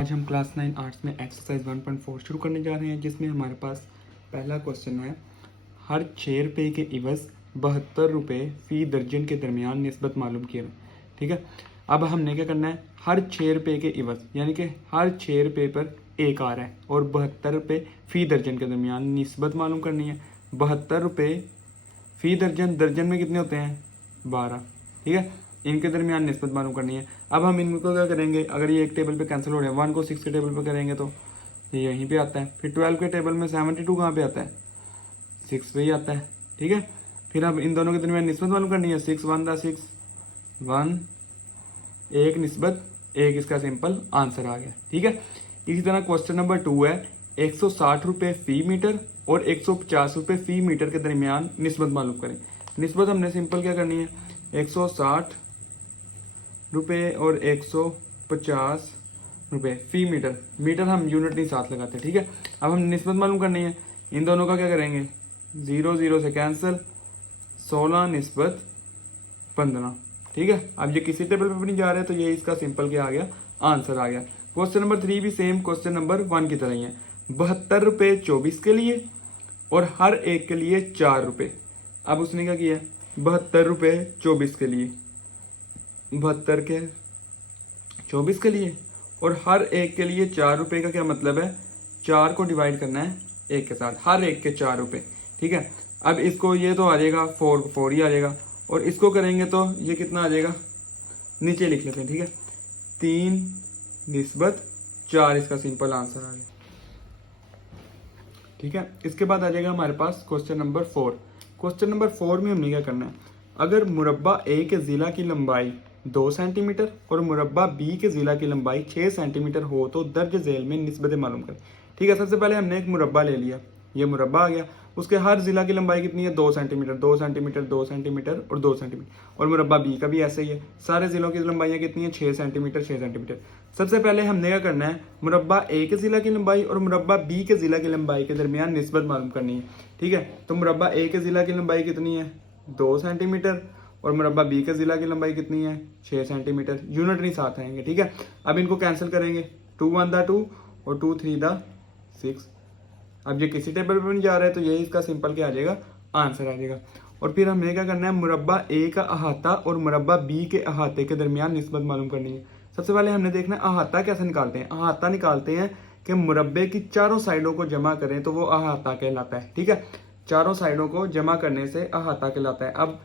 आज हम class 9 arts में एक्सरसाइज 1.4 शुरू करने जा रहे हैं, जिसमें हमारे पास पहला क्वेश्चन है। हर 6 रुपये के इवज़ 72 रुपये फ़ी दर्जन के दरमियान निस्बत मालूम किया। ठीक है, अब हमने क्या करना है, हर 6 रुपये के इवज़ यानी कि हर 6 रुपये पर एक आ रहा है और 72 रुपये फ़ी दर्जन के दरमियान निस्बत मालूम करनी है। 72 रुपये फ़ी दर्जन, दर्जन में कितने होते हैं 12। ठीक है, इनके दरमियान निस्बत मालूम करनी है। अब हम इनको क्या करेंगे, अगर ये एक टेबल पे कैंसिल हो रहे हैं, 1 को 6 के टेबल पे करेंगे तो ये यहीं पे आता है। फिर 12 के टेबल में 72 कहाँ पे आता है, 6 पे ही आता है। ठीक है, फिर अब इन दोनों के दरमियान निस्बत मालूम करनी है। 6 1 दा 6 1, एक निस्बत एक, इसका सिंपल आंसर आ गया। ठीक है, इसी तरह क्वेश्चन नंबर 2 है। 160 रुपये फ़ी मीटर और 150 रुपये फ़ी मीटर के दरमियान निस्बत मालूम करें। निस्बत हमने सिंपल क्या करनी है, 160 रुपये और 150 रुपये फ़ी मीटर, मीटर हम यूनिट नहीं साथ लगाते। ठीक है, अब हम निस्बत मालूम करनी है। इन दोनों का क्या करेंगे, 0 0 से कैंसिल, 16 निस्बत 15। ठीक है, अब ये किसी टेबल पे भी नहीं जा रहे तो ये इसका सिंपल क्या आ गया, आंसर आ गया। क्वेश्चन नंबर 3 भी सेम क्वेश्चन नंबर 1 की तरह ही है। 72 रुपये 24 के लिए और हर एक के लिए 4 रुपये। अब उसने क्या किया, 72 रुपये 24 के लिए, 72 के 24 के लिए और हर एक के लिए 4 रुपये का क्या मतलब है, 4 को डिवाइड करना है एक के साथ, हर एक के 4 रुपये। ठीक है, अब इसको ये तो आ जाएगा 4 ही आ जाएगा और इसको करेंगे तो ये कितना आ जाएगा, नीचे लिख लेते हैं। ठीक है, 3 निस्बत 4 इसका सिंपल आंसर आ गया। ठीक है, इसके बाद आ जाएगा हमारे पास क्वेश्चन नंबर 4। क्वेश्चन नंबर 4 में हमने क्या करना है, अगर मुरब्बा ए के ज़िला की लंबाई 2 सेंटीमीटर और मुरब्बा बी के ज़िला की लंबाई 6 सेंटीमीटर हो तो दर्ज झेल में निस्बतें मालूम करें। ठीक है, सबसे पहले हमने एक मुरब्बा ले लिया, ये मुरब्बा आ गया, उसके हर ज़िला की लंबाई कितनी है, 2 सेंटीमीटर 2 सेंटीमीटर 2 सेंटीमीटर और 2 सेंटीमीटर। और मुरब्बा बी का भी ऐसे ही है, सारे ज़िलों की लंबाइयाँ कितनी है, 6 सेंटीमीटर 6 सेंटीमीटर। सबसे पहले हमने क्या करना है, मुरब्बा ए के ज़िला की लंबाई और मुरब्बा बी के ज़िला की लंबाई के दरमियान निस्बत मालूम करनी है। ठीक है, तो मुरब्बा ए के ज़िला की लंबाई कितनी है, 2 सेंटीमीटर और मुरब्बा बी के ज़िला की लंबाई कितनी है, 6 सेंटीमीटर। यूनिट नहीं साथ आएंगे। ठीक है, अब इनको कैंसिल करेंगे, 2 1 दा 2 और 2 3 दा 6। अब ये किसी टेबल पर नहीं जा रहा है तो यही इसका सिंपल क्या आ जाएगा, आंसर आ जाएगा। और फिर हमें क्या करना है, मुरब्बा ए का अहाता और मुरब्बा बी के अहाते के दरमियान निस्बत मालूम करनी है। सबसे पहले हमने देखना है अहाता कैसे निकालते हैं। अहाता निकालते हैं कि मुरब्बे की चारों साइडों को जमा करें तो वो अहाता कहलाता है। ठीक है, चारों साइडों को जमा करने से अहाता कहलाता है। अब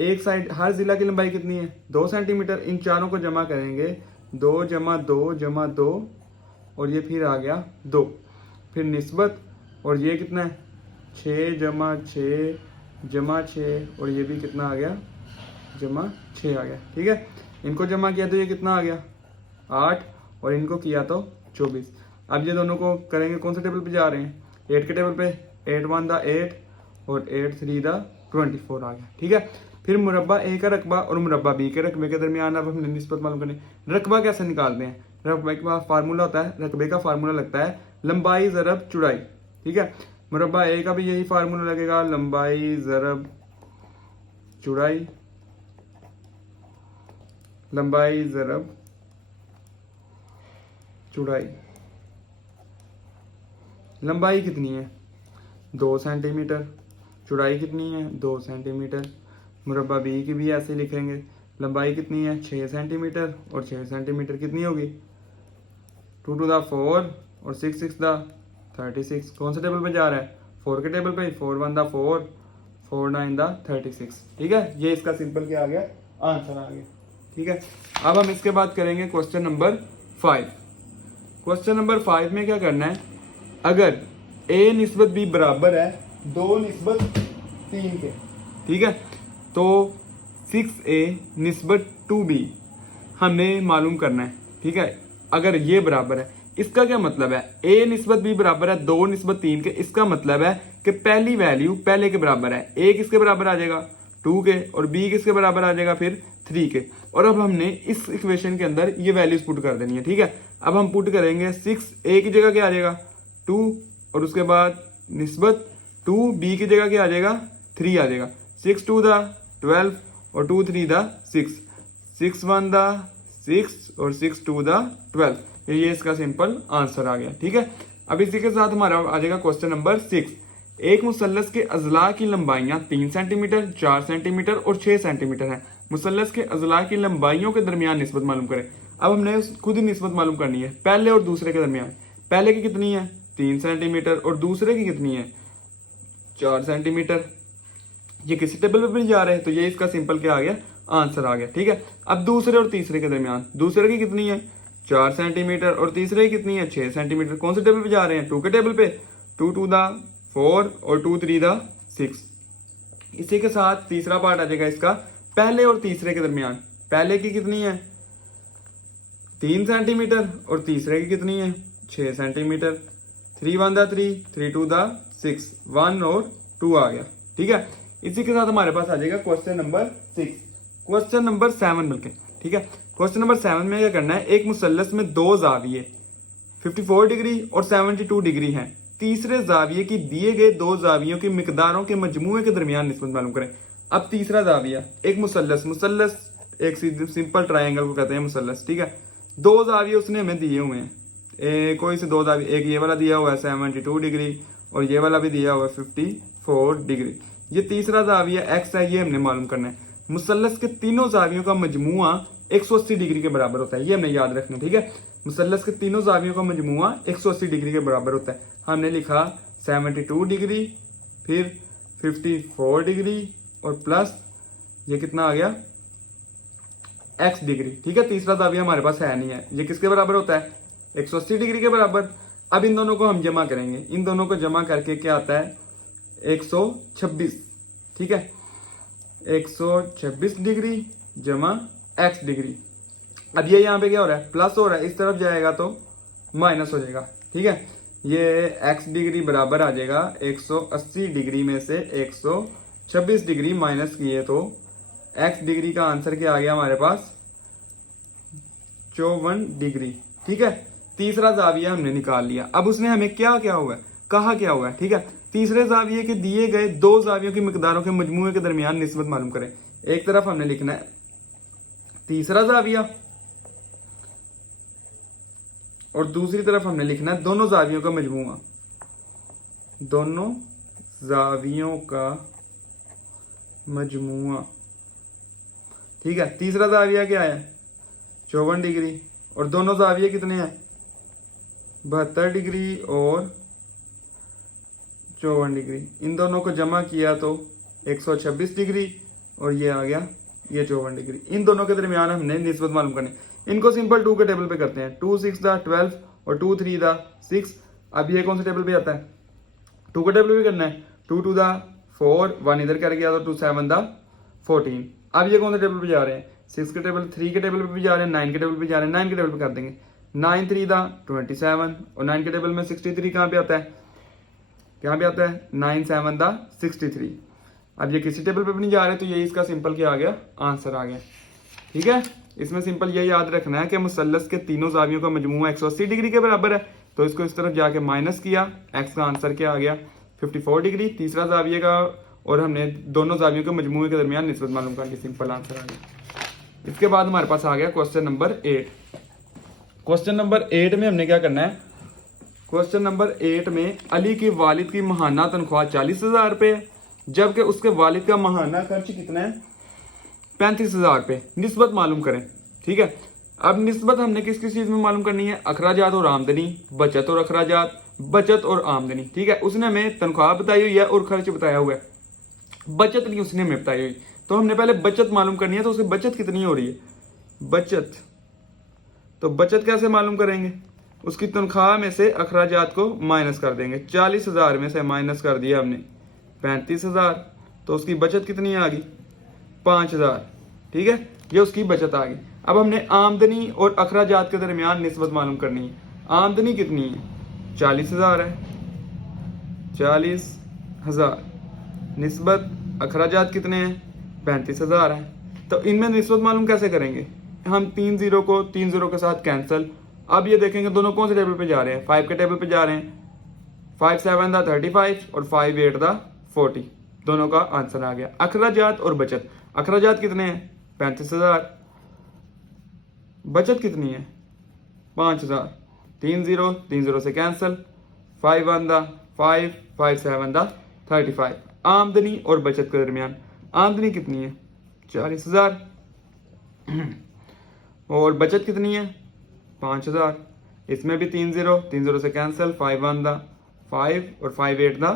एक साइड, हर जिला की लंबाई कितनी है, 2 सेंटीमीटर, इन चारों को जमा करेंगे, 2 जमा 2 जमा 2 और ये फिर आ गया 2, फिर निस्बत और ये कितना है, 6 जमा 6 जमा 6 और ये भी कितना आ गया, जमा 6 आ गया। ठीक है, इनको जमा किया तो ये कितना आ गया, 8 और इनको किया तो 24। अब ये दोनों को करेंगे, कौन से टेबल पे जा रहे हैं, 8 के टेबल पे, 8 1 दा 8 और 8 3 दा 24 आ गया। ठीक है, फिर मुरब्बा ए का रकबा और मुरब्बा बी के रकबे के दरमियान अब हमने निस्बत मालूम करनी। रकबा कैसे निकालते हैं, रकबे का फार्मूला होता है, रकबे का फार्मूला लगता है लंबाई ज़रब चौड़ाई। ठीक है, मुरब्बा ए का भी यही फार्मूला लगेगा, लंबाई ज़रब चौड़ाई, लंबाई ज़रब चौड़ाई। लंबाई कितनी है, 2 सेंटीमीटर, चौड़ाई कितनी है, 2 सेंटीमीटर। मुरब्बा बी की भी ऐसे लिखेंगे, लंबाई कितनी है, 6 सेंटीमीटर और 6 सेंटीमीटर कितनी होगी, 2 2 दा 4 और 6 6 दा 36। कौन सा टेबल पे जा रहा है, 4 के टेबल पे, 4 1 दा 4 4 9 दा 36। ठीक है, ये इसका सिंपल क्या आ गया, आंसर आ गया। ठीक है, अब हम इसके बाद करेंगे क्वेश्चन नंबर 5। क्वेश्चन नंबर 5 में क्या करना है, अगर ए निस्बत बी बराबर है 2 निस्बत 3 के, ठीक है, तो 6a निस्बत 2b हमें मालूम करना है। ठीक है, अगर ये बराबर है, इसका क्या मतलब है, a निस्बत b बराबर है 2 निस्बत 3 के, इसका मतलब है कि पहली वैल्यू पहले के बराबर है। a किसके बराबर आ जाएगा, 2 के, और b किसके बराबर आ जाएगा, फिर 3 के। और अब हमने इस इक्वेशन के अंदर ये वैल्यूज पुट कर देनी है। ठीक है, अब हम पुट करेंगे, 6a की जगह क्या आ जाएगा, 2 और उसके बाद निस्बत 2b की जगह क्या आ जाएगा, 3 आ जाएगा। 6 2 दा 12 और 2 3 दा 6, 6 1 दा 6 और 6 2 दा 12। ये इसका सिंपल आंसर आ गया। ठीक है, अब इसी के साथ हमारा आ जाएगा क्वेश्चन नंबर 6। एक मुसल्लस के अजला की लंबाइयां 3 सेंटीमीटर, 4 सेंटीमीटर और 6 सेंटीमीटर है। मुसल्लस के अजला की लंबाइयों के दरमियान निस्बत मालूम करें। अब हमने खुद ही निस्बत मालूम करनी है पहले और दूसरे के दरमियान। पहले की कितनी है 3 सेंटीमीटर और दूसरे की कितनी है 4 सेंटीमीटर। ये किसी टेबल पे भी नहीं जा रहे, तो ये इसका सिंपल क्या आ गया, आंसर आ गया। ठीक है, अब दूसरे और तीसरे के दरमियान, दूसरे की कितनी है 4 सेंटीमीटर और तीसरे की कितनी है 6 सेंटीमीटर। कौन से टेबल पे जा रहे हैं, 2 के टेबल पे। 2 टू द 4 और 2 3 द 6। इसी के साथ तीसरा पार्ट आ जाएगा इसका, पहले और तीसरे के दरमियान। पहले की कितनी है 3 सेंटीमीटर और तीसरे की कितनी है 6 सेंटीमीटर। 3 1 द 3, 3 2 द 6, 1 और 2 आ गया। ठीक है, इसी के साथ हमारे पास आ जाएगा क्वेश्चन नंबर 6। क्वेश्चन नंबर 7 मिलके। ठीक है, क्वेश्चन नंबर 7 में क्या करना है, एक मुसल्लस में 2 जाविये 54 डिग्री और 72 डिग्री हैं। तीसरे जाविये की दिए गए 2 जावियों की मिकदारों के मजमूए के दरमियान निस्बत मालूम करें। अब तीसरा जाविया, एक मुसल्लस एक सिंपल ट्रायंगल को कहते हैं मुसल्लस। ठीक है, 2 जाविये उसने हमें दिए हुए हैं, कोई से 2 जाविये, एक ये वाला दिया हुआ है 72 डिग्री और ये वाला भी दिया हुआ है 54 डिग्री। ये तीसरा जाविया एक्स है, ये हमने मालूम करना है। मुसल्लस के तीनों जावियों का मजमुआ 180 डिग्री के बराबर होता है, ये हमने याद रखना है। ठीक है, मुसल्लस के तीनों जावियों का मजमुआ 180 डिग्री के बराबर होता है। हमने लिखा 72 डिग्री, फिर 54 डिग्री और प्लस ये कितना आ गया x डिग्री। ठीक है, तीसरा जाविया हमारे पास है नहीं है, ये किसके बराबर होता है 180 डिग्री के बराबर। अब इन दोनों को हम जमा करेंगे, इन दोनों को जमा करके क्या आता है 126। ठीक है, 126 डिग्री जमा x डिग्री। अब ये यहाँ पे क्या हो रहा है प्लस हो रहा है, इस तरफ जाएगा तो माइनस हो जाएगा। ठीक है, ये x डिग्री बराबर आ जाएगा 180 डिग्री में से 126 डिग्री माइनस किए तो x डिग्री का आंसर क्या आ गया हमारे पास 54 डिग्री। ठीक है, तीसरा जाविया हमने निकाल लिया। अब उसने हमें क्या क्या हुआ है, कहा क्या हुआ है। ठीक है, तीसरे जाविये के दिए गए 2 जावियों की मिकदारों के मजमूए के दरमियान निस्बत मालूम करें। एक तरफ हमने लिखना है तीसरा जाविया और दूसरी तरफ हमने लिखना है दोनों जावियों का मजमूआ, दोनों जावियों का मजमूआ। ठीक है, तीसरा जाविया क्या है 54 डिग्री और दोनों जाविये कितने हैं 72 डिग्री और 54 डिग्री। इन दोनों को जमा किया तो 126 डिग्री और ये आ गया ये 54 डिग्री। इन दोनों के दरमियान हमने निस्बत मालूम करनी। इनको सिंपल 2 के टेबल पे करते हैं, 2 6 द 12 और 2 3 द 6। अब ये कौन से टेबल पे आता है 2 के टेबल पे करना है, 2 2 द 4, 1 इधर कर गया तो 2 7 द 14। अब ये कौन से टेबल पे जा रहे हैं 6 के टेबल, 3 के टेबल पे भी जा रहे हैं, 9 के टेबल पे जा रहे हैं, 9 के टेबल पे कर देंगे 9 3 द 27 और 9 के टेबल में 63 कहाँ पे आता है, कहाँ पे आता है 9 7 द 63। अब ये किसी टेबल पे भी नहीं जा रहे, तो ये इसका सिंपल क्या आ गया आंसर आ गया। ठीक है, इसमें सिंपल ये याद रखना है कि मुसल्लस के तीनों जावियों का मजमूआ 180 डिग्री के बराबर है, तो इसको इस तरफ जाके माइनस किया, एक्स का आंसर क्या आ गया 54 डिग्री तीसरा जाविये का, और हमने दोनों जावियों के मजमूए के दरमियान निस्बत मालूम करके सिंपल आंसर आ गया। इसके बाद हमारे पास आ गया क्वेश्चन नंबर 8। क्वेश्चन नंबर 8 में हमने क्या करना है, क्वेश्चन नंबर 8 में अली की वालिद की महाना तनख्वाह 40,000 रुपये है, जबकि उसके वालिद का महाना खर्च कितना है 35,000 रुपये। निस्बत मालूम करें। ठीक है, अब निस्बत हमने किस किस चीज में मालूम करनी है, अखराजात और आमदनी, बचत और अखराजात, बचत और आमदनी। ठीक है, उसने हमें तनख्वाह बताई हुई है और खर्च बताया हुआ है, बचत नहीं उसने हमें बताई हुई, तो हमने पहले बचत मालूम करनी है। तो उसे बचत कितनी हो रही है बचत, तो बचत कैसे मालूम करेंगे, उसकी तनख्वाह में से अखराजात को माइनस कर देंगे। 40,000 में से माइनस कर दिया हमने 35,000, तो उसकी बचत कितनी आ गई 5,000। ठीक है, ये उसकी बचत आ गई। अब हमने आमदनी और अखराजात के दरमियान निस्बत मालूम करनी है। आमदनी कितनी है 40,000 है, 40,000 निस्बत अखराजात कितने हैं 35,000 है। तो इनमें निस्बत मालूम कैसे करेंगे, हम 3 0 को 3 0 के साथ कैंसिल। अब ये देखेंगे दोनों कौन से टेबल पे जा रहे हैं 5 के टेबल पे जा रहे हैं, 5 7 द 35 और 5 8 द 40, दोनों का आंसर आ गया। अखराजात और बचत, अखराजात कितने हैं 35,000, बचत कितनी है 5000, 3 0, 3 0 से कैंसिल, 5 1 दा 5, 5 7 दा 35। आमदनी और बचत के दरमियान आमदनी कितनी है 40,000 और बचत कितनी है 5000। इसमें भी 3 0, 3 0 से कैंसिल, 5 1 दा 5 और 5 8 दा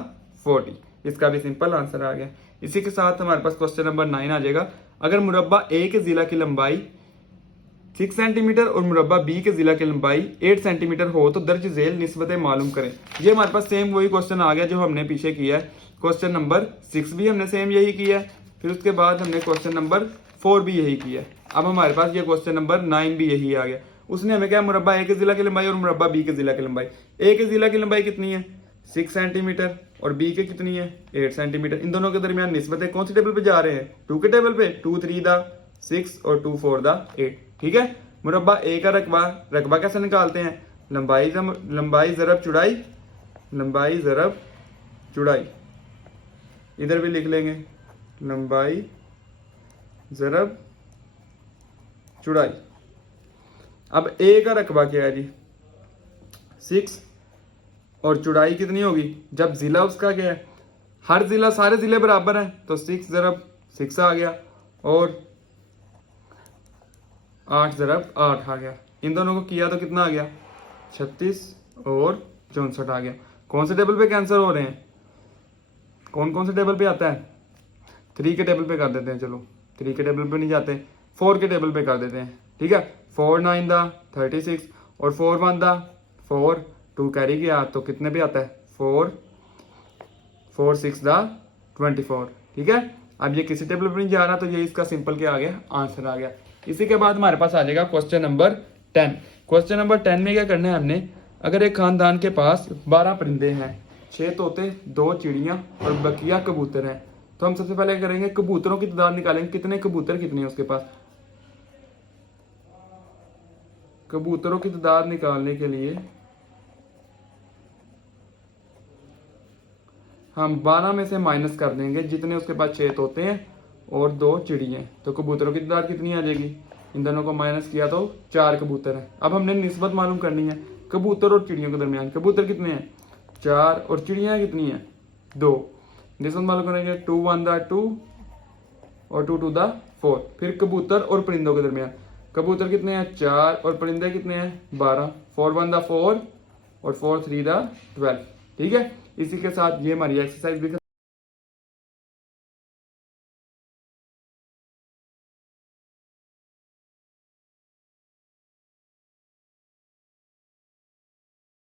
40। इसका भी सिंपल आंसर आ गया। इसी के साथ हमारे पास क्वेश्चन नंबर 9 आ जाएगा। अगर मुरब्बा ए के जिला की लंबाई 6 सेंटीमीटर और मुरब्बा बी के जिला की लंबाई 8 सेंटीमीटर हो तो दर्ज झेल निस्बतें मालूम करें। ये हमारे पास सेम वही क्वेश्चन आ गया जो हमने पीछे किया है। क्वेश्चन नंबर 6 भी हमने सेम यही किया है, फिर उसके बाद हमने क्वेश्चन नंबर 4 भी यही किया है। अब हमारे पास ये क्वेश्चन नंबर 9 भी यही आ गया। उसने हमें क्या मुरब्बा ए के जिला की लंबाई और मुरब्बा बी के जिला की लंबाई। ए के जिला की लंबाई कितनी है 6 सेंटीमीटर और बी के कितनी है 8 सेंटीमीटर। इन दोनों के दरमियान निस्बतें कौन सी टेबल पे जा रहे हैं 2 के टेबल पे, 2 3 दा 6 और 2 4 दा 8। ठीक है, मुरब्बा ए का रकबा कैसे निकालते हैं, लंबाई जरब चौड़ाई, लंबाई जरब चौड़ाई। इधर भी लिख लेंगे लंबाई जरब चौड़ाई। अब ए का रकबा क्या है जी 6 और चौड़ाई कितनी होगी, जब जिला उसका क्या है, हर जिला सारे जिले बराबर हैं तो 6 ज़रब 6 आ गया और 8 ज़रब 8 आ गया। इन दोनों को किया तो कितना आ गया 36 और 64 आ गया। कौन से टेबल पे कैंसिल हो रहे हैं, कौन कौन से टेबल पे आता है 3 के टेबल पे कर देते हैं। चलो 3 के टेबल पे नहीं जाते, 4 के टेबल पे कर देते हैं। ठीक है, 4 9 दा 36 और 4 1 दा 4, 2 कैरी गया तो कितने पे आता है 4 4 6 दा 24। ठीक है, अब ये किसी टेबल पर नहीं जा रहा तो ये इसका सिंपल क्या आ गया आंसर आ गया। इसी के बाद हमारे पास आ जाएगा क्वेश्चन नंबर 10। क्वेश्चन नंबर 10 में क्या करना है हमने, अगर एक खानदान के पास 12 परिंदे हैं, 6 तोते, 2 चिड़ियां और बकिया कबूतर हैं, तो हम सबसे पहले करेंगे कबूतरों की तादाद निकालेंगे, कितने कबूतर कितने हैं उसके पास। कबूतरों की तादाद निकालने के लिए हम 12 में से माइनस कर देंगे जितने उसके पास 6 तोते हैं और 2 चिड़ियाँ, तो कबूतरों की तादाद कितनी आ जाएगी, इन दोनों को माइनस किया तो 4 कबूतर हैं। अब हमने निस्बत मालूम करनी है कबूतर और चिड़ियों के दरमियान। कबूतर कितने हैं 4 और चिड़ियाँ कितनी हैं 2। निस्बत मालूम करेंगे 2 1 दा 2 और 2 2 दा 4। फिर कबूतर और परिंदों के दरमियान, कबूतर कितने हैं 4 और परिंदे कितने हैं 12, 4 1 दा 4 और 4 3 दा 12। ठीक है, इसी के साथ ये हमारी एक्सरसाइज भी